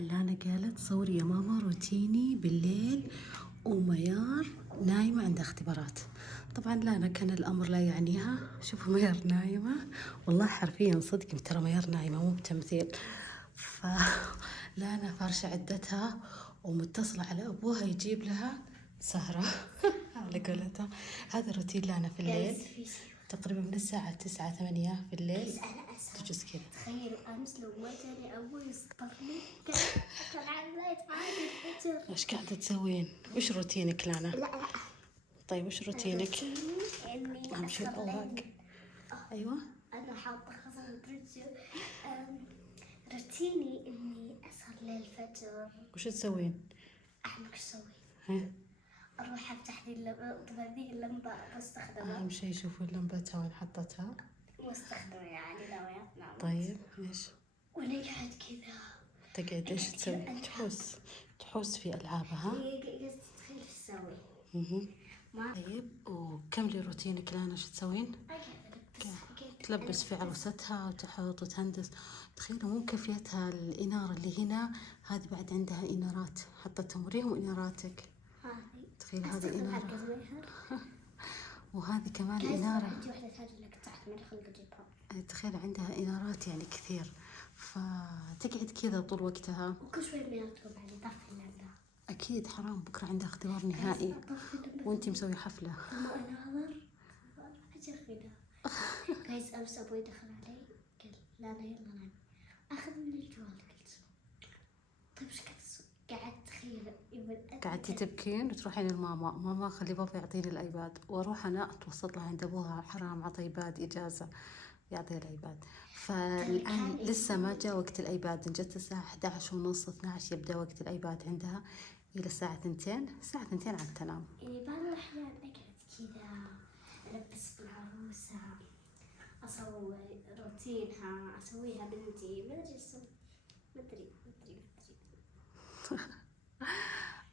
لانا قالت صوري يا ماما روتيني بالليل وميار نايمة عندها اختبارات. طبعا لانا كان الأمر لا يعنيها. شوفوا ميار نايمة، والله حرفيا صدق ترى ميار نايمة مو بتمثيل. فلانا فارشة عدتها ومتصلة على أبوها يجيب لها سهرة على قولتها. هذا روتين لانا في الليل تقريبا من الساعة 9-8 في الليل تجلس كذا. تخيل أمس لو ما جاني أبوي يصطرني كان عاملة يتعادل الفجر. ايش قاعدة تسوين؟ وش روتينك لانا؟ لا طيب وش روتينك؟ إني أهم شيء الأوراق. أيوة أنا حاطة خصم روتيني إني أسهر للفجر. وش تسوين؟ أحمد وش أسوي؟ ها؟ أروح أفتح ذي اللمبة. طبعا ذي اللمبة بستخدمها. أهم شيء شوفوا لمبتها وين حطتها. مستخدمة يعني لو طيب ايش؟ ونقعد كذا. تقعد ايش تسوي؟ تحوس في ألعابها. قصدي تخيل ايش اسوي؟ طيب وكملي روتينك لانا. شو تسوين؟ تلبس في عروستها وتحط وتهندس. تخيلوا مو كفيتها الإنارة اللي هنا، هذه بعد عندها إنارات حطتهم. وريهم إناراتك. تخيل هذه إنارة وهذه كمان إنارة. عندي واحدة ثانية اللي قطعت من خلق أجيبها. تخيل عندها إنارات يعني كثير، فتقعد كذا طول وقتها. وكل شوي بناتكم علي طفي اللمبة. أكيد حرام، بكرة عندها اختبار نهائي وأنتي مسوي حفلة. ما أناظر أجربنا. جايز أمس أبوي دخل علي قال لا يلا نام. أخذ من الجوال. قلت طيب إيش قاعد تخيل قعدتي تبكين وتروحين لماما، ماما خلي بابا يعطيني الايباد، واروح انا اتوسط لها عند ابوها. حرام عطى ايباد اجازه يعطي الايباد. فالان لسه ما جاء وقت الايباد. جت الساعه 11:30 12 يبدا وقت الايباد عندها الى الساعه 2. الساعه 2 عاد تنام. يعني بعض الأحيان أقعد كذا ألبس بالعروسة، أصور روتينها، أسويها بنتي، ما أدري أسوي، ما أدري.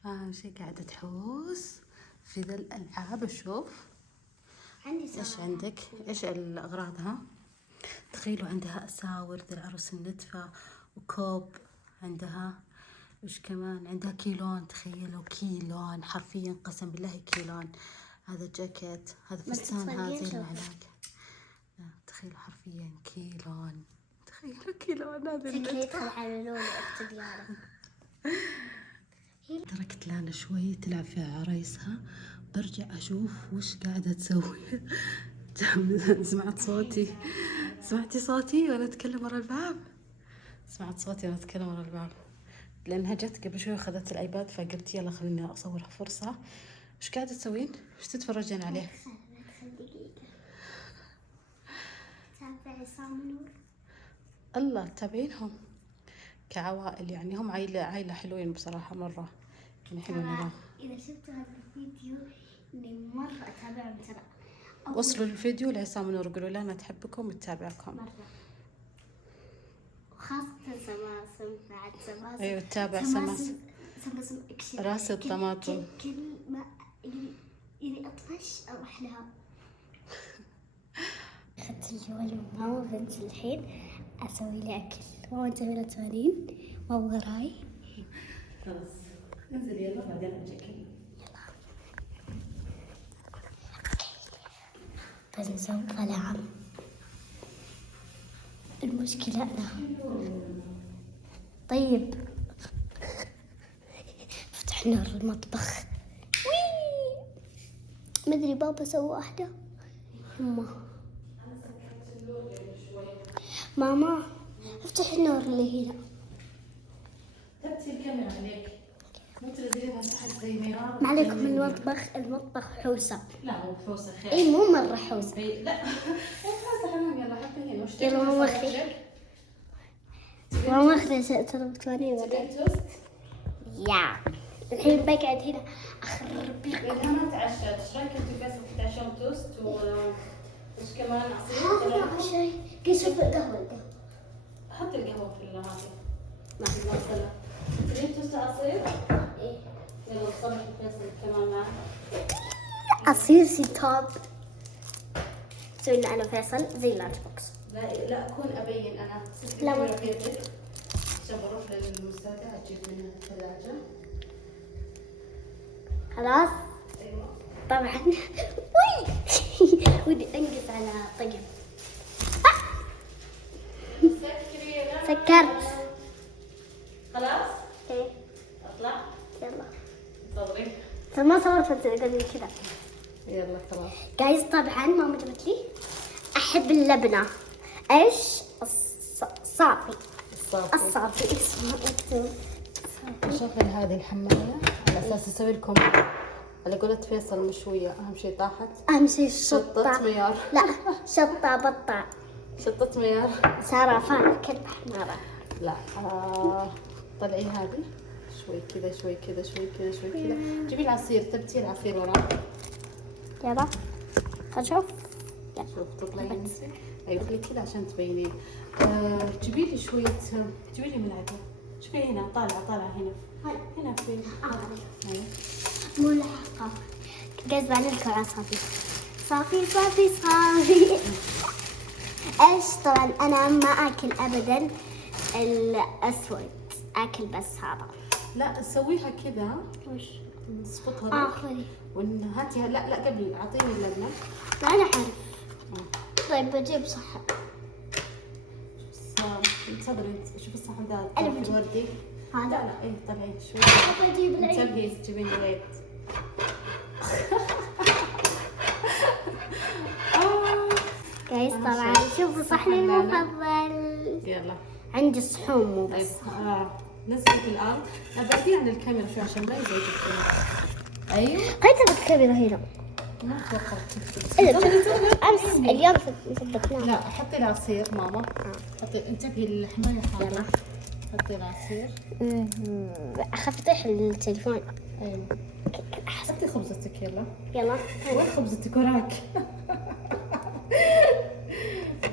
اهم شيء قاعده تحوس في ذا الالعاب. اشوف عندي ايش عندك، ايش الاغراض. ها تخيلوا عندها اساور ذا العروس النتفه وكوب عندها. وش كمان عندها؟ كيلون. تخيلوا كيلون حرفيا، قسم بالله كيلون. هذا جاكيت، هذا فستان، هذا زي المعلاق. تخيلوا حرفيا كيلون. تخيلوا كيلون. هذا شكلي يدخل على لون اختبيارة. تركت لانا شوي تلعب في عرايسها، برجع أشوف وش قاعدة تسوي. سمعت صوتي؟ سمعتي صوتي وأنا أتكلم ورا الباب؟ سمعت صوتي وأنا أتكلم ورا الباب لأنها جت قبل شوي وأخذت الأيباد، فقلت يلا خليني أصورها فرصة. وش قاعدة تسوين؟ وش تتفرجين عليه؟ دقيقة. تابع عصام ونور. الله تابعينهم كعوائل يعني. هم عائلة حلوين بصراحة مرة يعني حلوين. إذا شفتوا هذا الفيديو إني مرة أتابعهم ترى. وصلوا الفيديو لعصام ونور قولوا لنا تحبكم وتتابعكم مرة. وخاصة سماسم بعد سماسم. أيوة تتابع سماسم أكشن. راس الطماطم. كل ما يعني أطفش أروح لها. أخذت الجوال وماما بنت الحين أسوي لي أكل. ماما تسوي لها تمارين. ماما وراي. خلاص انزل يلا بعدين أجيك. بس نسوي قلعة. المشكلة أنا. طيب فتح نار المطبخ. ما أدري بابا سوى واحدة. ماما افتح النار اللي هنا. تبتي الكاميرا عليك مو تنزلينها تحت زي ميرار. ما عليكم المطبخ حوسة. لا مو حوسة خير. اي مو مرة حوسة. لا حوسة حمام. يلا حطي هنا. وش يلا ماما اخذي. ماما اخذي ترى بتواني بعدين. يا الحين بقعد هنا اخرب لكم. إذا ما تعشت ايش رايك انتوا بس تتعشون توست وش كمان عصير؟ هذا شيء قيس قهوة. حطي القهوة في هذه مع المغسلة. تريد توست عصير؟ ايه يلا صبح فيصل كمان معه. عصير سيتاب. سوي لنا انا فيصل زي اللانش بوكس. لا اكون ابين انا. لا ما عشان بروح للمستودع اجيب من الثلاجة. خلاص. ايوه. طبعا. وي. ودي انقز على طقم. سكرت. خلاص؟ ايه. اطلع؟ يلا. تفضلي. ما صورت تقولي كذا. يلا خلاص. جايز طبعا ماما جابت لي. احب اللبنة. ايش؟ الصافي. الصافي اسمه اكتب. اشغل هذه الحماية على اساس اسوي لكم على قولة فيصل مشوية. اهم شيء طاحت. اهم شيء شطة ميار. لا شطة بطة. شطة ميار. سرفان كلب حمارة. لا طلعي هذه شوي كذا شوي كذا شوي كذا شوي كذا. جيبي العصير. تبتي العصير وراه. يلا خل نشوف. شوف تطلعي ايوه خلي كذا عشان تبينين. جيبي لي شوية. جيبي لي ملعقة. شوفي هنا طالعة هنا. هنا في ايوه ملحقة. جايز بعدين الكرة صافي. صافي. ايش طبعا انا ما اكل ابدا الاسود. اكل بس هذا. لا سويها كذا. وش؟ نسقطها. خذي. هاتي لا قبل اعطيني اللبنة. لا انا اعرف. طيب بجيب صحن. صبري شوف الصحن ذا أنا بجيب. الوردي. هذا. لا ايه طلعي شوي. بجيب العيد. انتبهي تجيبين العيد. جايز طبعا شوفوا صحني المفضل. يلا عندي صحون مو بس. نزلي في الارض. ابعدي عن الكاميرا شوي عشان ما يزعجك. ايوه قيت الكاميرا هنا. ما توقعت. امس اليوم ثبتناه. لا حطي العصير ماما. حطي انتبهي الحمايه حاضر. حطي العصير. اخاف يطيح التليفون. ايوه حطي خبزتك. يلا يلا وين خبزتك وراك؟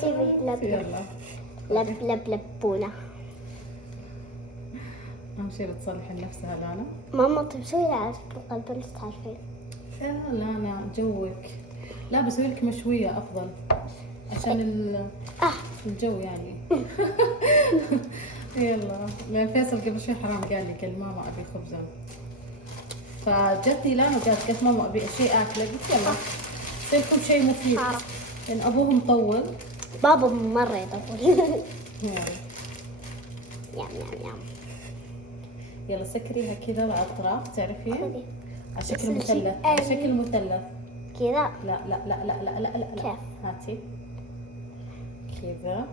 جيبي يلا لبونة. اهم شيء بتصلحي نفسها لانا. ماما طيب سوي لي على شكل قلب انت تعرفين. يا لانا جوك. لا بسوي لك مشوية افضل عشان الجو يعني. يلا من فيصل قبل شوي حرام قال ماما ابي خبزة. فجتني لانا قالت ماما ابي شيء اكله. قلت يلا سوي لكم شيء مفيد لان ابوه مطول. بابا مرة يطول. يلا يام. يلا سكريها كذا على الاطراف تعرفين خذي. على شكل مثلث. على شكل مثلث كذا. لا كيف؟ هاتي كذا.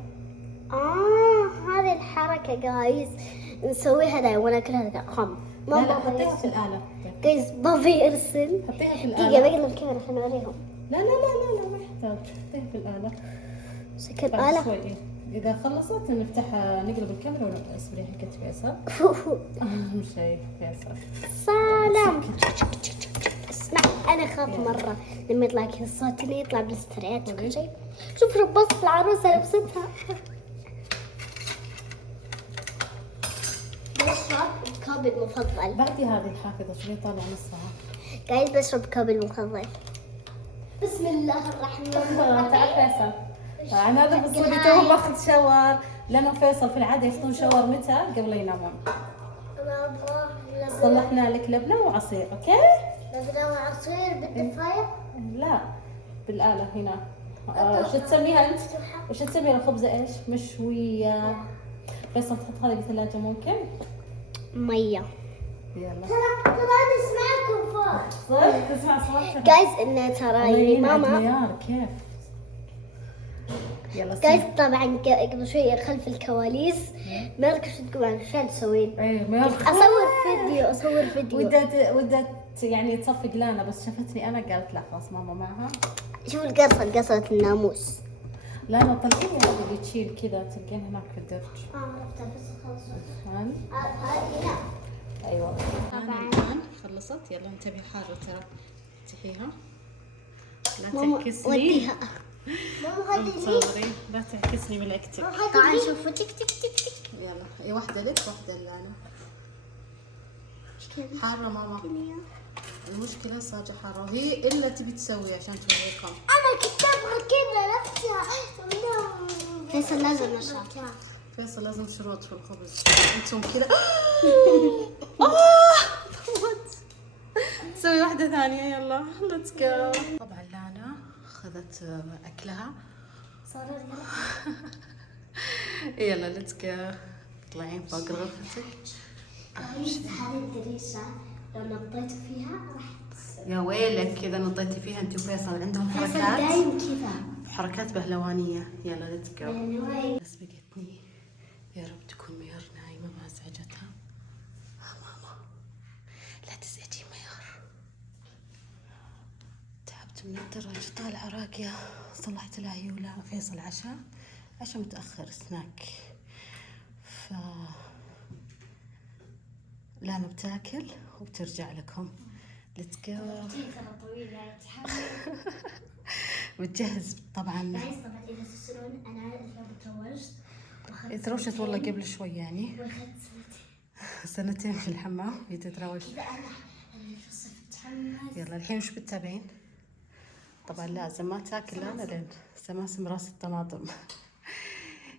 هذه الحركة جايز نسويها دايما وناكلها خم. لا حطيها في الآلة. جايز بابا يرسل. حطيها في دقيقة الآلة. بقلب الكاميرا عشان اوريهم. لا ما يحتاج. حطيها في الآلة. سكر بعد الآلة. شوي إيه. إذا خلصت نفتحها نقلب الكاميرا ونسبري حقت فيصل. أهم شيء فيصل. سلام. اسمع انا اخاف مرة لما يطلع كذا الصوت اللي يطلع بالستريت وكل شيء. شوف ربصت العروسة لبستها. بشرب كوبي المفضل. بعدي هذه الحافظة شوي طالع نصها. قاعد بشرب كوبي المفضل. بسم الله الرحمن الرحيم. تعال فيصل. أنا هذا بصوري تو ماخذ شاور. لأنه فيصل في العادة ياخذون شاور متى؟ قبل ينامون. صلحنا لك لبنة وعصير. أوكي؟ لبنة وعصير بالدفاية؟ لا بالآلة هنا. شو تسميها أنت؟ وش تسمي الخبزة إيش؟ مشوية. بس تحط هذه بالثلاجة ممكن؟ مية. يلا. ترى أنا أسمعكم فوق. صدق تسمع صوتها؟ جايز إنه ترى يعني ماما. ميار كيف؟ يلا جايز طبعا قبل شوية خلف الكواليس ما أعرف شو تقول عشان تسوين. إيه ميار. أصور فيديو. ودت يعني تصفق لانا بس شافتني أنا قالت لا خلاص ماما معها. شوف القصة الناموس. لانا طلعيني هذه اللي تشيل كذا تلقين هناك في الدرج. عرفتها بس خلصت. هذه لا. ايوه طبعا الان خلصت. يلا انتبهي حارة ترى. افتحيها لا ماما تعكسني. وديها. ماما هذه صبري لا تعكسني ملعقتك. طبعا شوفوا تك تك تك تك. يلا اي واحدة لك واحدة لنا. حارة ماما. المشكلة صاجة حارة وهي إلا تبي تسوي عشان توريكم. أنا كنت أبغى كذا نفسها. فيصل لازم نشرب. فيصل لازم شروط في الخبز. انتم كذا. طوت. سوي واحدة ثانية يلا. ليتس جو. طبعا لانا اخذت اكلها. صارت يلا ليتس جو. طلعين فوق غرفتك. جايز هذه الدريشة لو نطيت فيها راح يا ويلك اذا نطيتي فيها انت وفيصل. عندهم فيصل حركات. دايم كذا. حركات بهلوانية. يلا ليتس جو. يعني وايد. بس بقتني. يا رب تكون ميار نايمة ما ازعجتها. ماما لا تزعجي ميار. تعبت من الدرج طالعة راقية. صلحت لها هيولا. فيصل عشاء متأخر سناك. ف لانا بتاكل وبترجع لكم. ليتس جو. ترى طويلة تحمل. بتجهز طبعا. جايز طبعا إذا تسألون أنا إذا تروجت تروشت والله قبل شوي يعني. واخذت سنتين في الحمام هي تتراوش. كذا أنا صرت أتحمس. يلا الحين وش بتتابعين؟ طبعا لازم ما تاكل لانا لين سماسم راس الطماطم.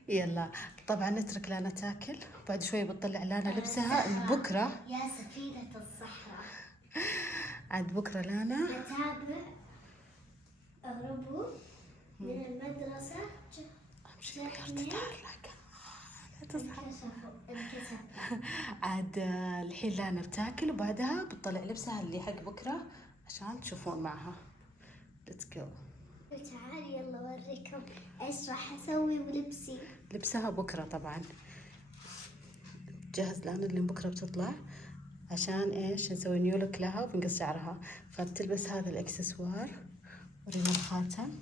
يلا طبعا نترك لانا تاكل وبعد شوي بتطلع لانا لبسها بكره. يا سفينة الصحراء. عاد بكره لانا نتابع أهربوا من المدرسة. امشي ميار تتحرك. لا تصحى. انكسفوا. عاد الحين لانا بتاكل وبعدها بتطلع لبسها اللي حق بكره عشان تشوفون معها. ليتس جو. تعالي يلا اوريكم ايش راح اسوي بلبسي. لبسها بكره طبعا. جهز لانا اللي بكره بتطلع عشان ايش نسوي نيولك لها وبنقص شعرها. فبتلبس هذا الاكسسوار. ورينا الخاتم.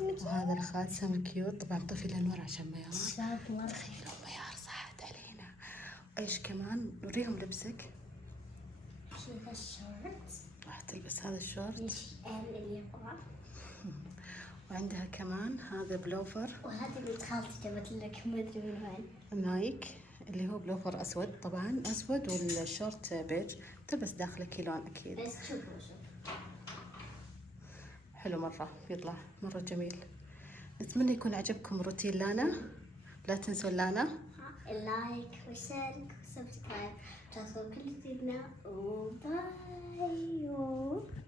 وهذا الخاتم كيوت. طبعا طفي الانوار عشان ميار. تخيلوا ميار صحت علينا. ايش كمان نوريهم لبسك. هذا الشورت. راح تلبس هذا الشورت. اللي يقرا. وعندها كمان هذا بلوفر. وهذه بنت خالتي جابت لك ما ادري من وين. نايك اللي هو بلوفر اسود. طبعا اسود والشورت بيج. تلبس داخله كيلون اكيد. بس شوفوا حلو مرة. يطلع مرة جميل. نتمنى يكون عجبكم روتين لانا. لا تنسوا لانا اللايك وشارك وسبسكرايب. تاخذوا كل جديدنا وباي.